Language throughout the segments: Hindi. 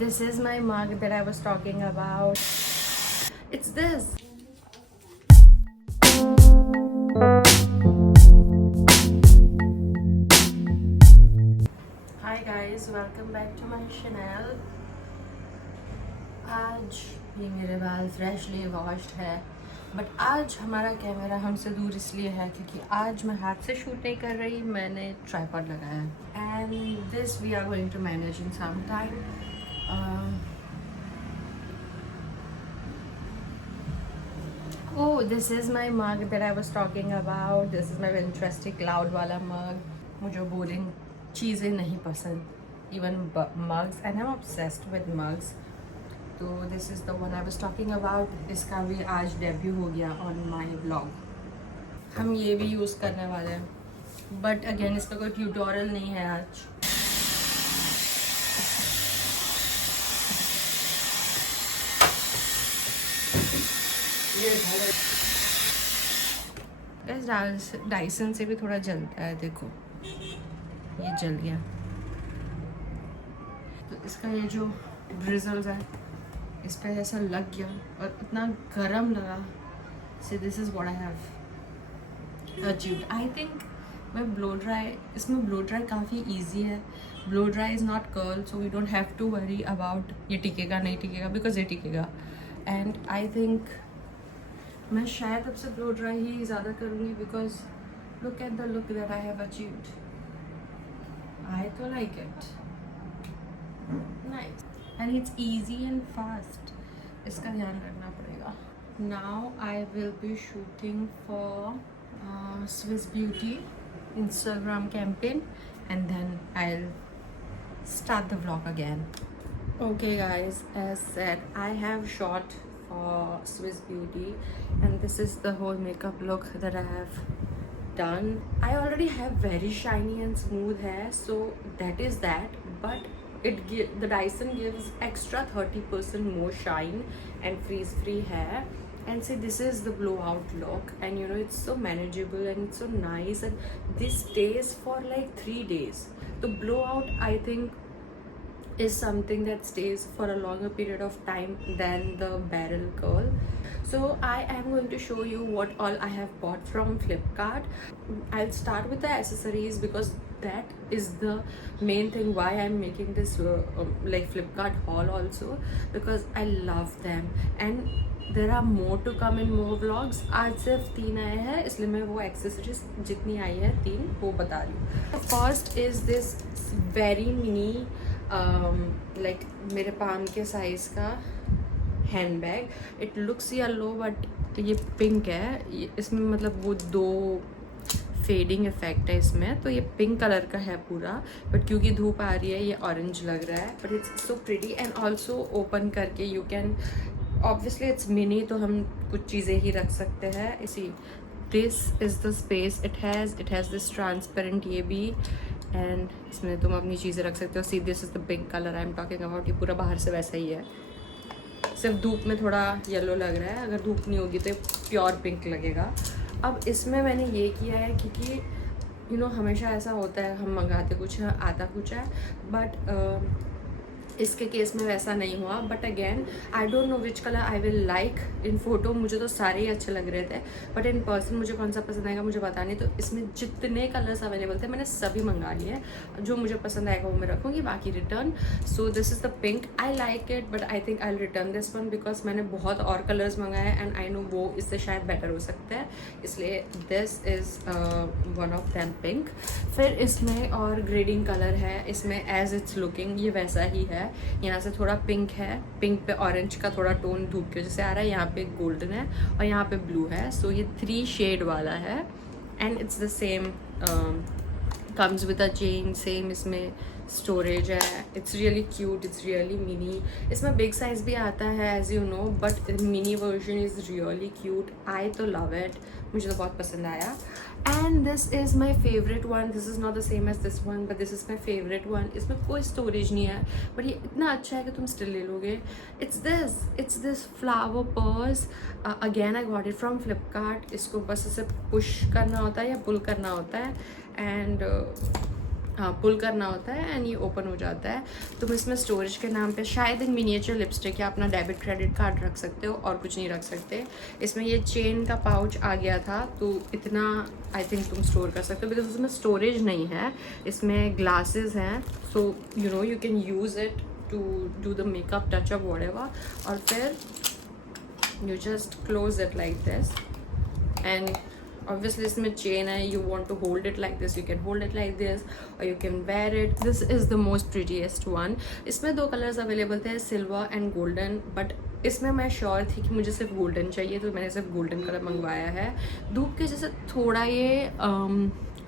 This is my mug that I was talking about. It's this. Hi guys, welcome back to my channel. आज ये मेरे बाल फ्रेशली वॉश्ड है, बट आज हमारा कैमरा हमसे दूर इसलिए है क्योंकि आज मैं हाथ से शूट नहीं कर रही, मैंने ट्राइपॉड लगाया है and this we are going to manage in some time. Oh, this is my mug that I was talking about. This is my Winchester Cloud वाला mug. मुझे boring चीज़ें नहीं पसंद, even mugs, and I'm obsessed with mugs. तो this is the one I was talking about. इसका भी आज डेब्यू हो गया on my vlog. हम ये भी यूज़ करने वाले हैं, but again इसका कोई ट्यूटोरियल नहीं है आज. डाइसन से भी थोड़ा जलता है, देखो ये जल गया. तो इसका ये जो ब्रिजल्स है इस पे ऐसा लग गया और इतना गरम लगा. So this is what I have achieved. I think मैं ब्लो ड्राई, इसमें ब्लो ड्राई काफ़ी इजी है. Blow dry is not curl, so we don't have to worry about ये टिकेगा नहीं टिकेगा, बिकॉज ये टिकेगा. एंड आई थिंक मैं शायद अब से ब्लो ड्राई ही ज़्यादा करूँगी, because look at the look that I have achieved. I तो like it, nice and it's easy and fast. इसका ध्यान रखना पड़ेगा. Now I will be shooting for Swiss beauty Instagram campaign and then I will start the vlog again. Okay guys, as said, I have shot for Swiss Beauty and this is the whole makeup look that I have done. I already have very shiny and smooth hair, so that is that, but the Dyson gives extra 30% more shine and frizz free hair. And see, this is the blowout look, and you know it's so manageable and it's so nice, and this stays for like 3 days. The blowout, I think, is something that stays for a longer period of time than the barrel curl. So I am going to show you what all I have bought from Flipkart. I'll start with the accessories because that is the main thing why I'm making this like Flipkart haul also, because I love them and there are more to come in more vlogs. आज सिर्फ 3 आए हैं, इसलिए मैं वो एक्सेसरीज जितनी आई है 3 वो बता रही हूँ. First is this very mini like मेरे पाम के साइज़ का hand bag. It looks yellow but ये पिंक है. इसमें मतलब वो 2 फेडिंग इफेक्ट है इसमें, तो ये पिंक कलर का है पूरा, बट क्योंकि धूप आ रही है ये ऑरेंज लग रहा है. But it's so pretty and also open करके you can, obviously it's mini तो हम कुछ चीज़ें ही रख सकते हैं. इसी this is the space it has this transparent ये भी, एंड इसमें तुम अपनी चीज़ें रख सकते हो. See this is the pink colour I am talking about. ये पूरा बाहर से वैसा ही है, सिर्फ धूप में थोड़ा येलो लग रहा है. अगर धूप नहीं होगी तो प्योर पिंक लगेगा. अब इसमें मैंने ये किया है क्योंकि यू नो हमेशा ऐसा होता है हम मंगाते कुछ है आता कुछ है, बट इसके केस में वैसा नहीं हुआ. But again I don't know which colour I will like. In photo मुझे तो सारे ही अच्छे लग रहे थे, बट इन पर्सन मुझे कौन सा पसंद आएगा मुझे पता नहीं. तो इसमें जितने कलर्स अवेलेबल थे मैंने सभी मंगा लिए. जो मुझे पसंद आएगा वो मैं रखूँगी, बाकी return. So this is the pink. I like it but I think I will return this one, because मैंने बहुत और कलर्स मंगाए एंड आई नो वो इससे शायद बेटर हो सकता है, इसलिए this is one of them pink. फिर इसमें और ग्रेडिंग कलर है इसमें एज इट्स लुकिंग ये वैसा ही है. यहाँ से थोड़ा पिंक है, पिंक पे ऑरेंज का थोड़ा टोन धूप की वजह से आ रहा है. यहाँ पे गोल्डन है और यहाँ पे ब्लू है. सो ये 3 शेड वाला है and it's the same, comes with a chain. Same इसमें स्टोरेज है. It's really cute, it's really mini. इसमें बिग साइज भी आता है as you know, but mini version is really cute. I तो लव इट, मुझे तो बहुत पसंद आया. And this is my favourite one. This is not the same as this one, but this is my favourite one. इसमें कोई स्टोरेज नहीं है, बट ये इतना अच्छा है कि तुम स्टिल ले लोगे. It's this flower purse. Again I got it from Flipkart. इसको बस ऐसे पुश करना होता है या पुल करना होता है एंड पुल करना होता है एंड ये ओपन हो जाता है। तुम इसमें स्टोरेज के नाम पे शायद एक मिनिएचर लिपस्टिक या अपना डेबिट क्रेडिट कार्ड रख सकते हो और कुछ नहीं रख सकते। इसमें ये चेन का पाउच आ गया था तो इतना आई थिंक तुम स्टोर कर सकते हो, बिकॉज उसमें स्टोरेज नहीं है, इसमें ग्लासेस हैं। So you know you can use it to do the makeup touchup whatever, और फिर you just close it like this and obviously इसमें chain है, you want to hold it like this, you can hold it like this or you can wear it. This is the most prettiest one. इसमें 2 कलर्स अवेलेबल थे, सिल्वर एंड गोल्डन, बट इसमें मैं श्योर थी कि मुझे सिर्फ गोल्डन चाहिए तो मैंने सिर्फ गोल्डन कलर मंगवाया है। धूप के जैसे थोड़ा ये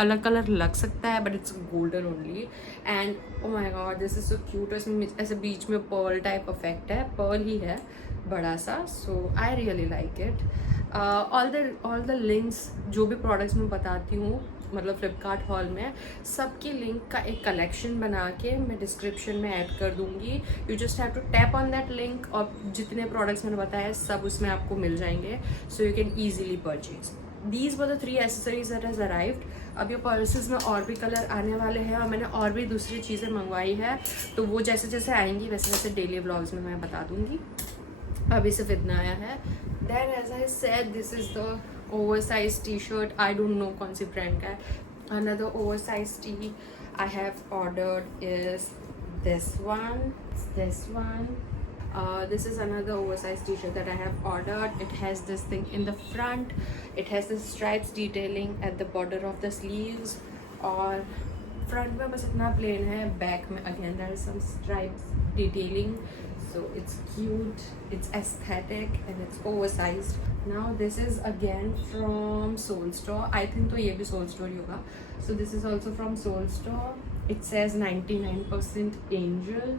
अलग कलर लग सकता है but it's golden only and oh my god this is so cute. इसमें ऐसे बीच में पर्ल टाइप इफेक्ट है, पर्ल ही है बड़ा सा, so I really like it. All the links जो भी प्रोडक्ट्स मैं बताती हूँ मतलब फ्लिपकार्ट हॉल में, सबकी लिंक का एक कलेक्शन बना के मैं डिस्क्रिप्शन में ऐड कर दूँगी। You just have to tap on that link और जितने प्रोडक्ट्स मैंने बताया सब उसमें आपको मिल जाएंगे, so you can easily purchase. These were the 3 accessories that has arrived. अब ये पर्सेस में और भी कलर आने वाले हैं और मैंने और भी दूसरी चीज़ें मंगवाई है, तो वो जैसे जैसे आएंगी वैसे वैसे डेली व्लॉग्स में मैं बता दूँगी। अभी सिर्फ इतना आया है। Then as I said, this is the oversized t-shirt. I don't know कौन सी ब्रांड का है। Another oversized tee I have ordered is this one. This one. This is another oversized t-shirt that I have ordered. It has this thing in the front. It has this stripes detailing at the border of the sleeves. और front में बस इतना plain है, back में again there is some stripes detailing. So it's cute, it's aesthetic and it's oversized. Now this is again from Soul Store. I think तो ये भी Soul Store ही होगा. So this is also from Soul Store. It says 99% angel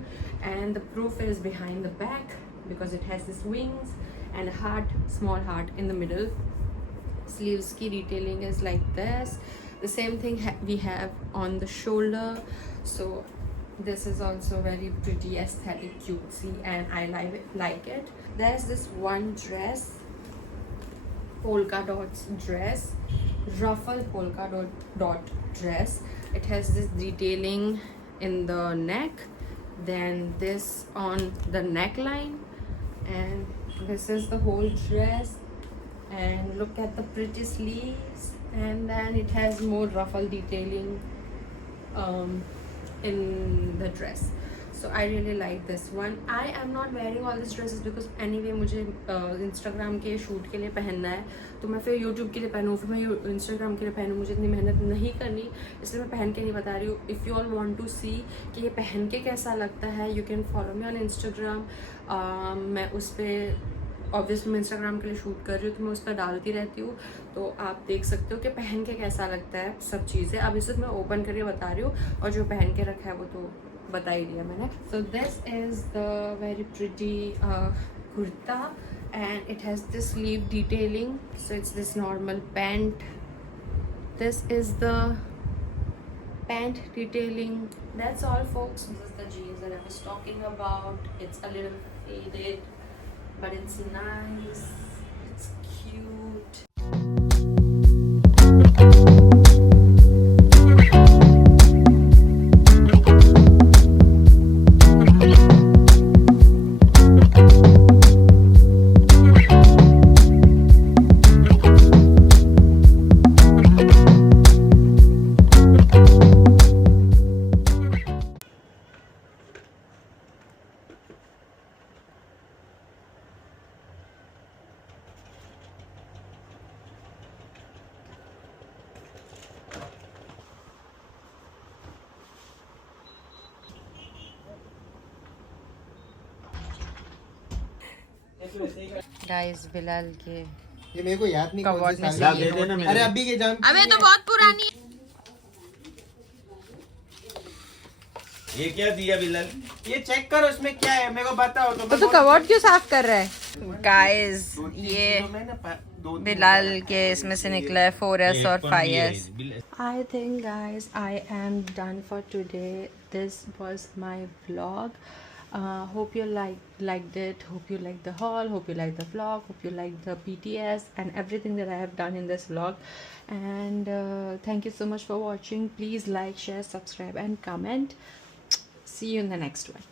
and the proof is behind the back because it has this wings and a heart, small heart in the middle. Sleeves ki detailing is like this. The same thing we have on the shoulder. So this is also very pretty, aesthetic, cutesy and I like it. There's this one dress, polka dots dress, ruffle polka dot dress. It has this detailing in the neck, then this on the neckline, and this is the whole dress. And look at the pretty sleeves, and then it has more ruffle detailing in the dress. So I really like this one. I am not wearing all these dresses because anyway मुझे Instagram के शूट के लिए पहनना है, तो मैं फिर YouTube के लिए पहनूँ, फिर मैं Instagram के लिए पहनूँ, मुझे इतनी मेहनत नहीं करनी, इसलिए मैं पहन के नहीं बता रही हूँ। If you all want to see कि ये पहन के कैसा लगता है, you can follow me on Instagram. मैं उस पर ऑब्वियसली मैं इंस्टाग्राम के लिए शूट कर रही हूँ तो मैं उस पर डालती रहती हूँ, तो आप देख सकते हो कि पहन के कैसा लगता है सब चीज़ें। अभी सिर्फ मैं ओपन करके बता रही हूँ और जो पहन के रखा है वो तो बता ही दिया मैंने। So this is the very pretty kurta and it has this sleeve detailing, so it's this normal pant. This is the pant detailing. That's all folks. This is the jeans that I was talking about. It's a little faded but it's nice, it's cute. Guys Bilal के ये मेरे को याद नहीं कवर्ड में से दे देना। अरे अभी के जाम अबे तो बहुत पुरानी। ये क्या दिया बिलाल? ये चेक करो इसमें क्या है, मेरे को बताओ। तो तू कवर्ड क्यों साफ कर रहा है? गाइस ये बिलाल के इसमें से निकला है 4S और 5S। I think guys I am done for today. This was my vlog. Hope you liked it. Hope you liked the haul. Hope you liked the vlog. Hope you liked the BTS and everything that I have done in this vlog. And thank you so much for watching. Please like, share, subscribe and comment. See you in the next one.